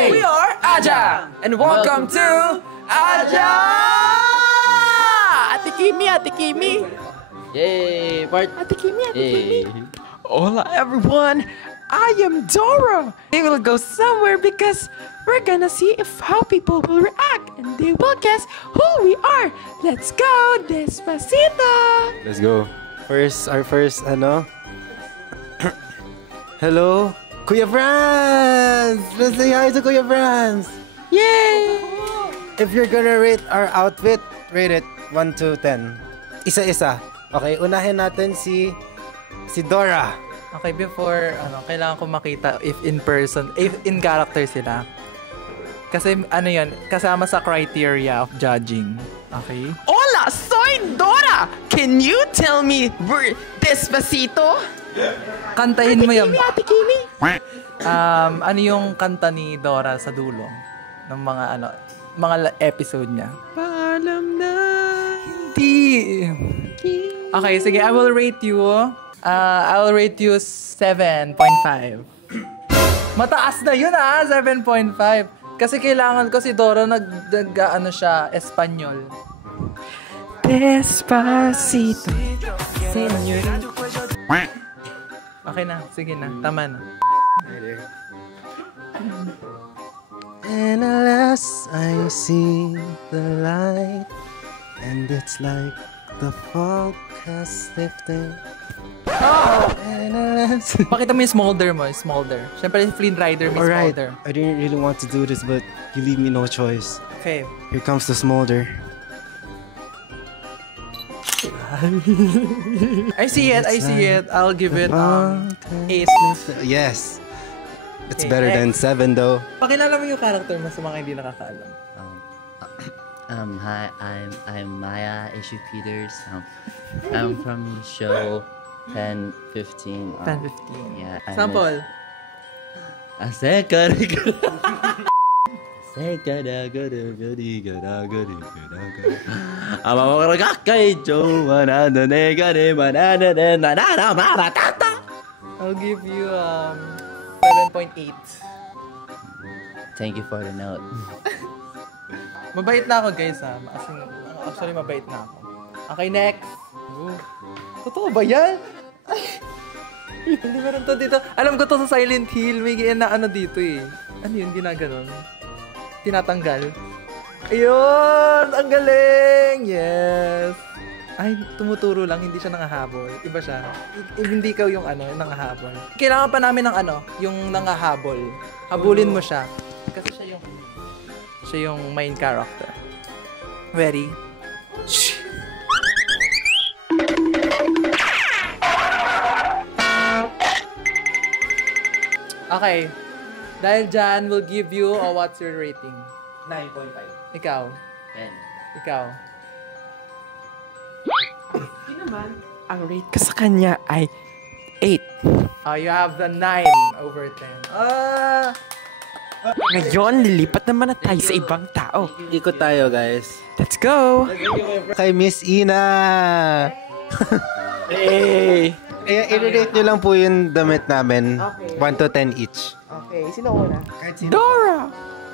play. We are Aja, and welcome to Aja. Ate Kimi. Yay! Ate Kimi. Hola everyone, I am Dora. We will go somewhere because we're gonna see how people will react and they will guess who we are. Let's go, Despacito. Let's go. Our first, hello, Kuya Franz! Let's say hi to Kuya Franz! Yay! If you're gonna rate our outfit, rate it 1 to 10. Isa-isa. Okay, unahin natin si Dora. Okay, before, kailangan ko makita if in person, if in character sila. Kasi, yun, kasama sa criteria of judging. Okay? Hola, soy Dora. Can you tell me where Despacito? Kantahin mo yung... Ate Kimi. ano yung kanta ni Dora sa dulo? Ng mga episode niya? Paalam na. Hindi. Okay, sige, I'll rate you 7.5. Mataas na yun 7.5. Kasi kailangan ko si Dora siya, Espanyol. Despacito. Señorita. Okay na, sige na, tama na. And alas, I see the light, and it's like the fog has lifted. And alas. Pakita mo yung smolder. Siyempre, Flynn Rider, may Alright, smolder. I didn't really want to do this, but you leave me no choice. Okay. Here comes the smolder. I see it. I'll give it 8. Yes. It's Okay, better than 7 though. Pakilala mo yung character mo sa mga hindi nakakaalam. Hi, I'm Maya Ishu Peters. I'm from the show 10-15. 10-15. Yeah. Sample. I'll give you 7.8. Thank you for the note. Mabait na ako, guys, Actually, mabait na ako. Okay, next. Totoo ba yan? Hindi meron to dito. Alam ko to sa Silent Hill. May dito eh. Ano yun? Ginaganon. Tinatanggal. Ayun! Ang galing! Yes! Ay, tumuturo lang. Hindi siya nangahabol. Iba siya. Hindi ikaw yung nangahabol. Kailangan pa namin ng yung nangahabol. Habulin mo siya. Kasi siya yung main character. Ready? Okay. Dahil dyan, we'll give you, what's your rating? 9.5. Ikaw? 10. Ikaw? Hindi naman. Ang rate ko sa kanya ay 8. You have the 9 over 10. Ngayon, lilipat naman na tayo sa ibang tao. Ikot tayo, guys. Let's go! Kay Miss Ina! Hey! I-rate nyo lang po yung damit namin. Okay. 1 to 10 each. Okay, sino una? Dora!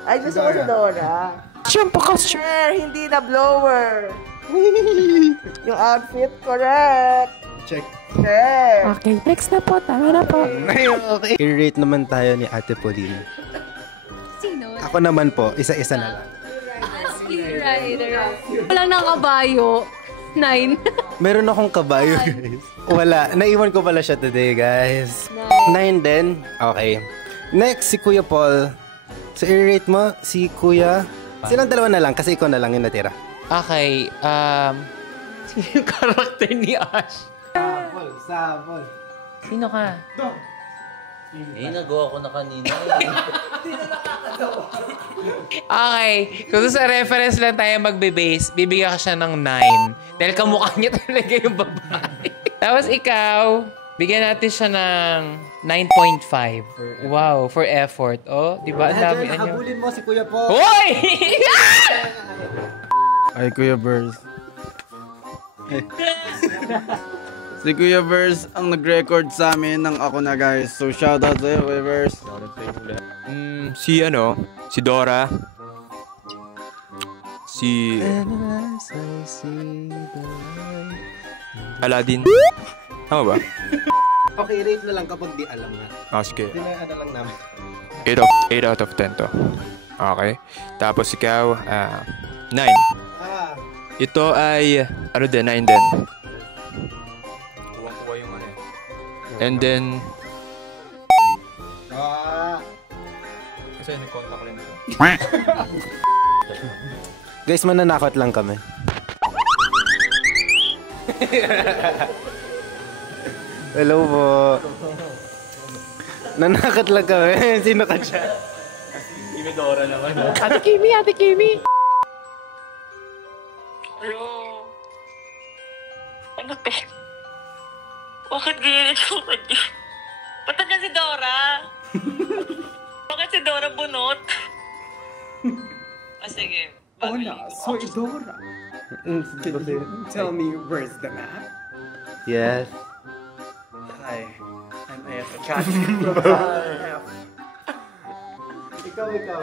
Ay, gusto ko si Dora. Siyempre ka siya. Sure, hindi na blower. Yung outfit, correct. Check. Check. Okay, next na po. Tama na po. Okay. I-rate naman tayo ni Ate Pauline. Sino? Ako naman po, isa-isa na lang. Speed Rider. Walang nakabayo. 9. Meron akong kabayo, guys. Wala. Naiwan ko pala siya today, guys. 9 din? Okay. Next, si Kuya Paul. So, i-rate mo si Kuya. Silang dalawa na lang kasi ikaw na lang yung natira. Okay, sino yung karakter ni Ash? Sabol. Sino ka? Nagawa ko na kanina. Okay, kung sa reference lang tayo magbe-base, bibigyan ka siya ng 9. Dahil kamukha niya talaga yung babae. Tapos ikaw, bigyan natin siya ng 9.5. Wow, for effort. Oh, di ba? Ang dami ano. Habulin mo si Kuya Paul. Hoy! Ay, Kuya Burns. Si Kuya Verse ang nag-record sa amin ng Ako Na guys. So shoutout sa'yo Kuya Verse. Si Dora. Si Aladdin. Tama ba? Okay, rate na lang kapag di alam na. Sige. Dinayaan na lang namin. 8 out of 10 to. Okay. Tapos ikaw, 9. Ito ay, 9 din. Kuwang-kuwa yung ano. And then, kasi nag-contact lens ko. Guys, mananakot lang kami. Hello po. Nanakot lang kami. Sino ka siya? Ate Kimi! Hello? Ano pe? Bakit ganyan ito? Ba't nandiyan si Dora? Bakit si Dora bunot? Sige. So, Dora. Tell me, where's the map? Yes. Hi, I'm AF Cat. Ikaw.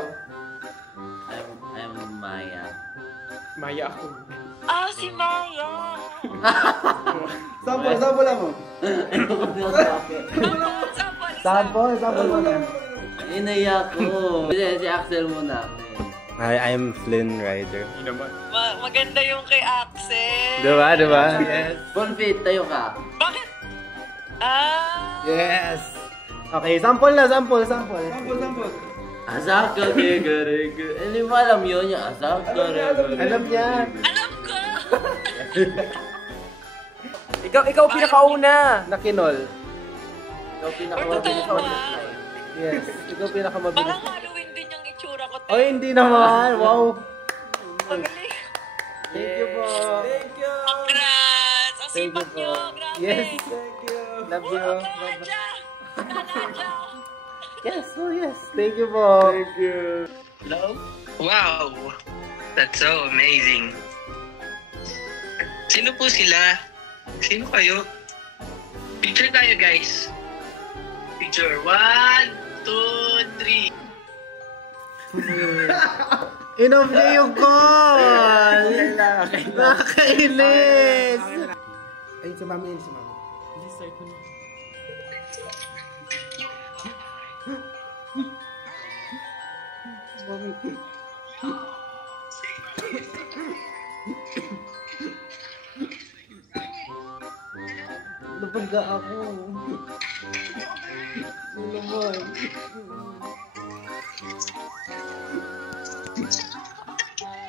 I'm Maya. Maya ako. Si Maya! Sample mo. Sample mo na. Inaya ko. Si Axel muna. Hi, I'm Flynn Rider. Maganda yung kay Axel. Diba? Yes. Bonfit, tayo ka. Bakit? Yes. Okay, sample na. Sample. Asaka gegarega. Hindi mo alam yun yung asaka gegarega. Alam niya. Alam ko! Ikaw pinakauna. Nakinol. Ikaw Totoo pinakamabilis ba? sa Yes. Ikaw pinakamabilis. Parang Halloween din yung itsura ko. Oy, hindi naman. Wow. Magaling. Thank you po. Congrats! Ang Thank you sipag po. nyo. Grabe. Yes. Thank you. Love you. Nadya! Yes. Oh, yes. Thank you po. Thank you. Hello? Wow! That's so amazing. Sino po sila? Sino kayo? Picture tayo, guys. Picture. 1, 2, 3. Inom niya yung call! Nakakainis! Ay, si Mami. Nabaga ako. Ano naman?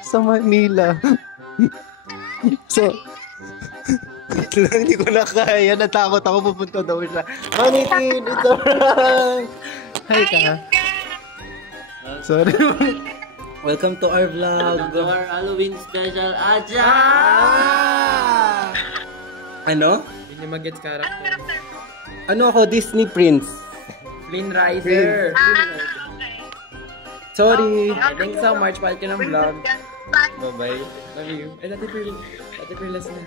Sa Manila. So, hindi ko na kaya. Natakot ako, pupunta daw siya. Mami Tin, it's a prank! Hi ka. Sorry. Welcome to our vlog. Welcome to our Halloween special. Aja! Ano? Hindi mag-gets character. Ano ako? Disney Prince. Flynn Rider. Sorry. Thanks so much. Palit ka ng vlog. Bye-bye. Love you. Ay, dati Perlas na.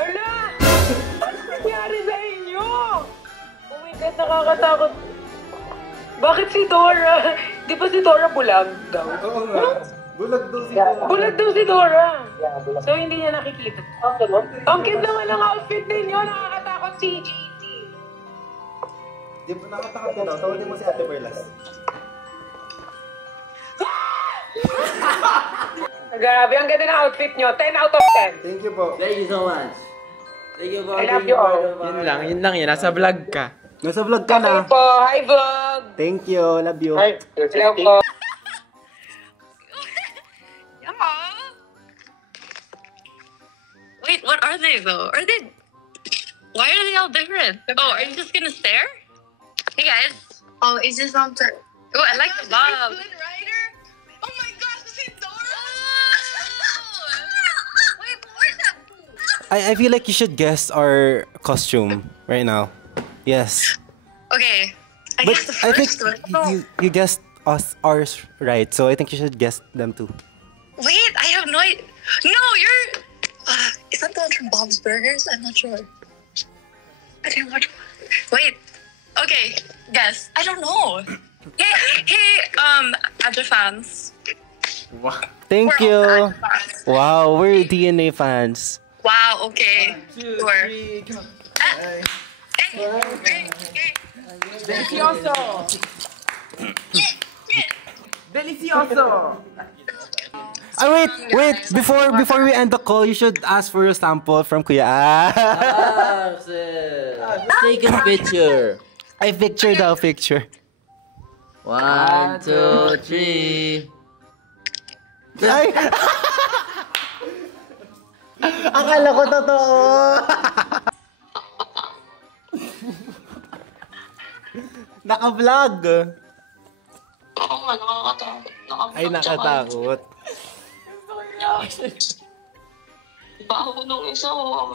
Ala! Ano nangyari sa inyo? Oh my God, nakakatakot. Bakit si Dora? Di ba si Dora bulag daw? Oo nga. Bulag daw si Dora. Bulag daw si Dora. So hindi niya nakikita. Ang cute naman ang outfit ninyo. Nakakatakot si GT. Di ba nakatakot ka daw? Tawagin mo si Ate Perlas. Grabe, ang ganda ng outfit nyo. 10 out of 10. Thank you po. Thank you so much. Thank you for I love you all. Yun lang yun. Nasa vlog ka. Nasa vlog ka na. Hi po. Hi vlog. Thank you. Love you. Hello po. Wait, what are they though? Why are they all different? Oh, are you just gonna stare? Hey guys. Oh, is this from Oh, I like the bob. Oh my gosh, this is Dora! Wait, where's that? I feel like you should guess our costume right now. Yes. Okay. I But guess the I think first one. you guessed ours right, so I think you should guess them too. Wait, I have no idea. No, you're... Is that the one from Bob's Burgers? I'm not sure. I didn't watch. Wait. Okay. Guess. I don't know. Hey, Adja fans. Thank We're you. all Adja fans. Wow, we're DNA fans. Wow. Okay. Sure. Delicioso! Delicioso! Ah, wait. Before we end the call, you should ask for your sample from Kuya. Take a picture. Ay, picture daw, picture. 1, 2, 3. Ay! Akala ko totoo. Naka-vlog. Oo nga, nakakatakot. Ay, nakatakot. Baho nung isa ko.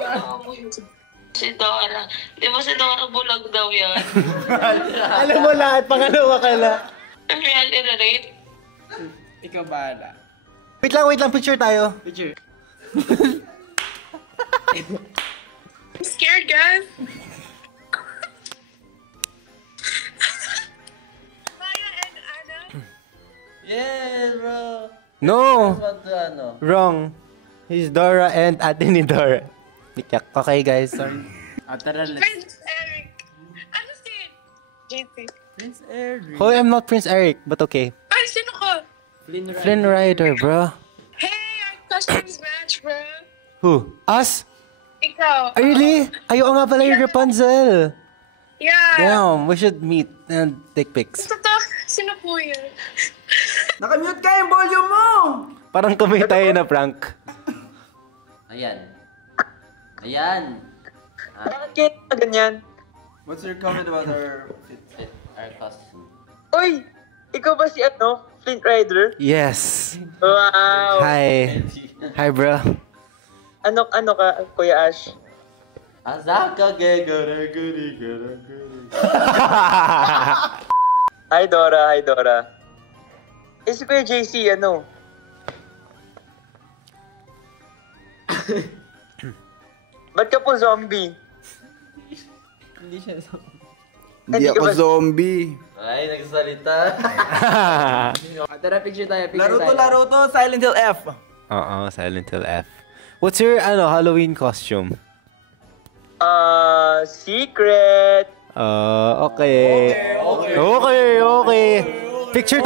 Si Dora. Di ba si Dora bulag daw yan? Alam mo lahat, pangalawa ka na. Real rate. Ikaw bahala. Wait lang, picture tayo. Picture. I'm scared, guys. Maya and Anna. Yes, bro. No, What to ano? wrong. He's Dora and ate ni Dora. Okay, guys, sorry. Tara, let's... Prince Eric. Ano si JC? Prince Eric. Oh, I'm not Prince Eric, but okay. Ay, sino ka? Flynn Rider, bro. Hey, our costumes match, bro. Who? Us? Ikaw. Ah, really? Ayaw nga pala yung Rapunzel. Yeah. Damn, we should meet and take pics. Totoo, sino po yun? Nakamute ka yung volume mo! Parang kumay tayo na prank. Ayan. Ayan. Bakit kayo na ganyan? What's your comment about our fit? Our costume. Uy! Ikaw ba si ano? Flint Rider? Yes. Wow! Hi. Hi, bro. Ano ka, Kuya Ash? Azaka Hi, Dora. Eh, si Kuya JC, ano? Ba't ka po zombie? Hindi Hindi ka ako ba- zombie. Ay, nagsalita. Tara, picture tayo. Laro to, Silent Hill F. Oo, Silent Hill F. What's your Halloween costume? Secret. Okay. Okay. Picture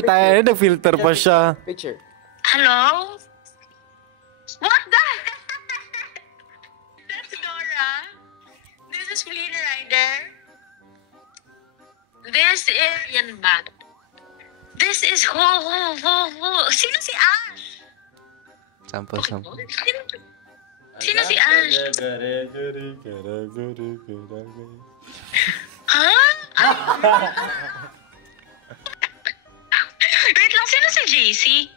tayo. Nag-filter pa siya. Picture. Hello? What the? That's Dora. This is Flynn Rider. This is... Yan ba? This is who? Sino si Ash? Sample. Sino si Ash? Ha? Wait lang, sino si JC?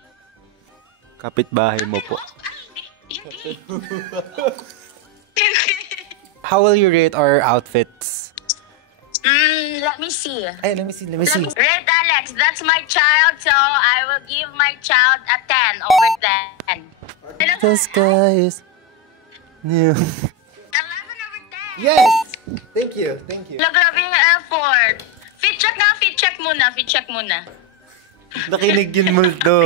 Kapitbahay mo po. How will you rate our outfits? Let me see. Ay, let me see. Rate Alex, that's my child, so I will give my child a 10 over 10. The sky is new. 11 over 10. Yes! Thank you. Grabe yung effort. Fit check muna. Nakinig yun multo.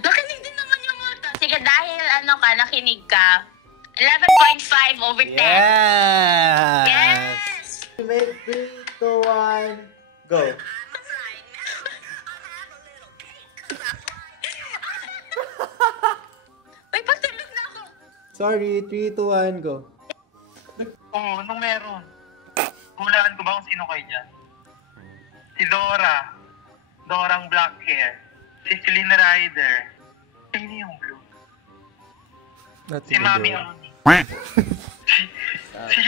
Nakinig din naman yung multo. Sige, dahil nakinig ka, 11.5 over 10. Yes! Make 3, 2, 1, go. Uy, pagtulog na ako. Sorry, 3, 2, 1, go. Oo, anong meron? Hulaan ko ba kung sino kayo dyan? Si Dora. Dorang black hair. Si Flynn Rider. Sino yung blue? Si Mami Oni. Si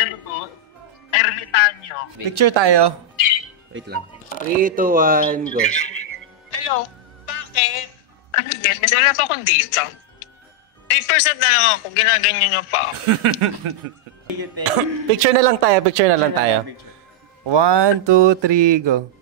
ano to? Ermitanyo. Picture tayo. Wait lang. 3, 2, 1, go. Hello? Bakit? Ano yan? Wala pa akong data. 3% na lang ako. Ginaganyan niyo pa ako. Picture na lang tayo. 1, 2, 3, go.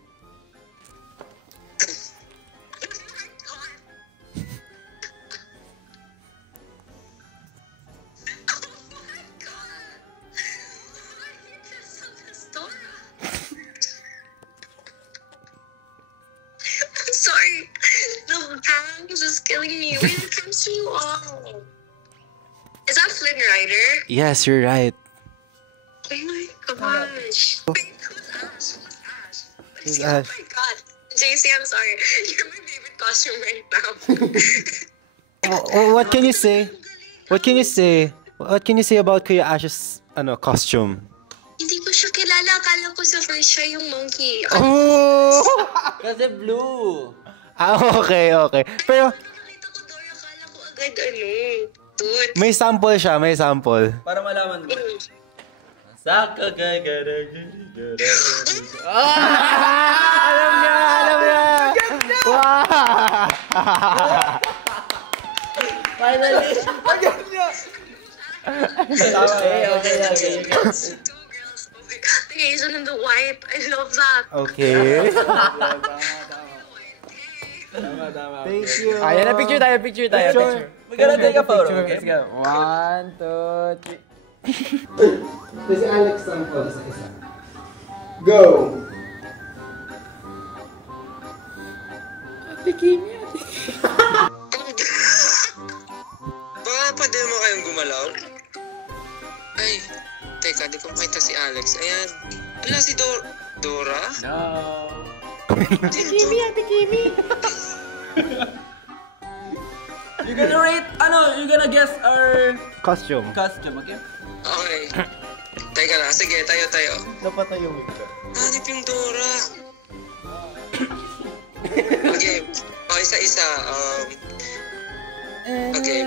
killing me. Where did it come to you all? Is that Flynn Rider? Yes, you're right. Oh my gosh. Wait, who's Ash? Who's Oh Ash? my god. JC, I'm sorry. You're my favorite costume right now. What can you say? What can you say? What can you say about Kuya Ash's costume? Hindi ko siya kilala. Akala ko sa first siya yung monkey. Oh! Kasi blue. Okay. Pero Nakita ko Dora, akala ko agad dude. may sample siya, may sample. Para malaman mo. Mm. Saka Alam niya! Wow! Finally! Okay. 2 girls. Oh my god. The Asian and the white. I love that. Okay. Thank you. Ayan na, picture tayo. We're gonna take a photo. Okay? Let's go. 1, 2, 3. Si Alex sample sa isa. Go! Baka pwede mo kayong gumalaw? Ay, teka, di ko makita si Alex. Ayan. Wala si Dora? No. Ate Kimi! You're gonna rate, you're gonna guess our Costume. costume, okay? Okay. Teka na, sige, tayo. Dapat tayo mo. Hanip yung Dora. Okay, isa-isa. Okay.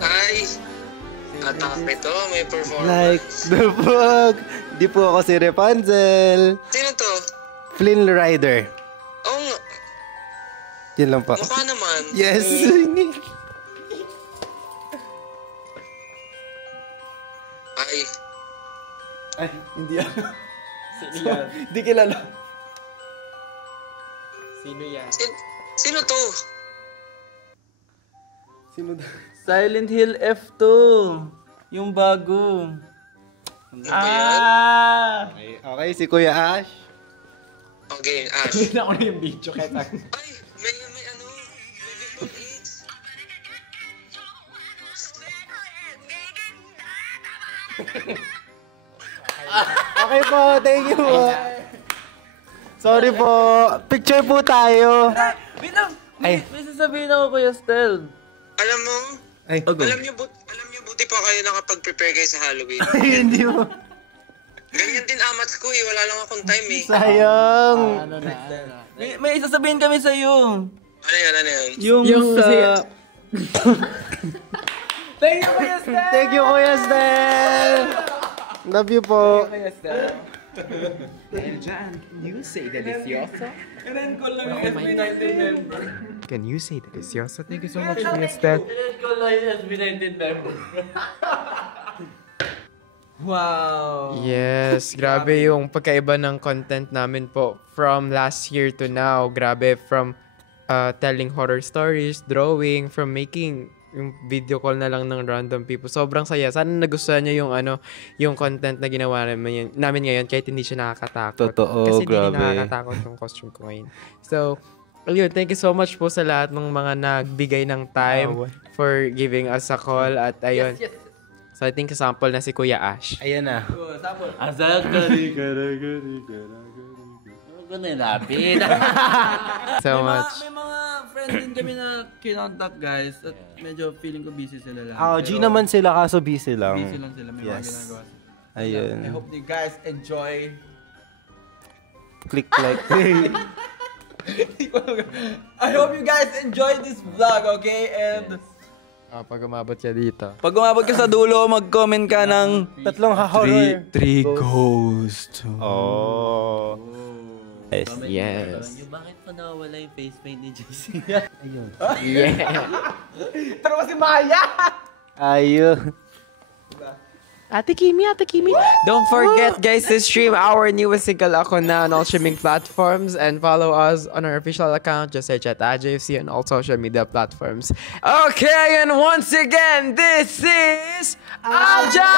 Ay, atake to, may performance. Like the book. Di po ako si Rapunzel. Sino to? Flynn Rider. Oo nga, Yun lang po. mukha naman. Yes. Ay, Hindi yan. Sino yan? Hindi kilala. Sino yan? sino to? Silent Hill F2. Yung bago. Okay, si Kuya Ash. Okay, Ash. Hindi ako na yung video kaya Ay, may Visual Aids. Okay po, thank you po. Sorry po. Picture po tayo. Wait lang. Ay. May sasabihin ako, Kuya Stel. Alam mo, Ay, alam niyo buti pa kayo nakapag-prepare kayo sa Halloween. hindi mo. Ganyan din amats ko eh, wala lang akong time eh. Sayang. May sasabihin kami sa'yo. Ano yan? Yung sa... Thank you, Kuya Stel! Thank you, Kuya Stel. Love you po. And Jan, can you say delicioso? And then call lang yung SB19 member. Can you say delicioso? Thank you so much, Miss Ted. And then call lang yung SB19 member. Wow! Yes, grabe yung pagkaiba ng content namin po from last year to now. Grabe, from telling horror stories, drawing, from making yung video call na lang ng random people. Sobrang saya. Sana nagustuhan niyo yung yung content na ginawa namin ngayon kahit hindi siya nakakatakot. Totoo, Kasi grabe. hindi nakakatakot yung costume ko ngayon. So, ayun, thank you so much po sa lahat ng mga nagbigay ng time for giving us a call. At ayun, so I think sample na si Kuya Ash. Ayan na. Sample. So much. May mga friends din kami na kinontact, guys. At medyo feeling ko busy sila lang. G naman sila kaso busy lang. Busy lang sila. May mga ginagawa. Ayun. I hope you guys enjoy. Click like. I hope you guys enjoy this vlog, okay? And Pag umabot ka dito. pag umabot ka sa dulo, mag-comment ka ng 3 horror. 3 ghosts. Oh. Yes. Bakit pa nawala yung face paint ni JC? Ayun. Yeah. pero si Maya! Ayun. Ate Kimi. Don't forget, guys, to stream our newest single, Ako Na, on all streaming platforms, and follow us on our official account. Just search at AJFC on all social media platforms. Okay, and once again, this is Aja!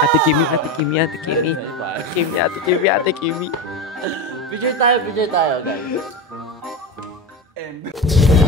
Ate Kimi, Ate Kimi, Ate Kimi. Kimi, Ate Kimi, Ate Kimi. Picture tayo, guys. And...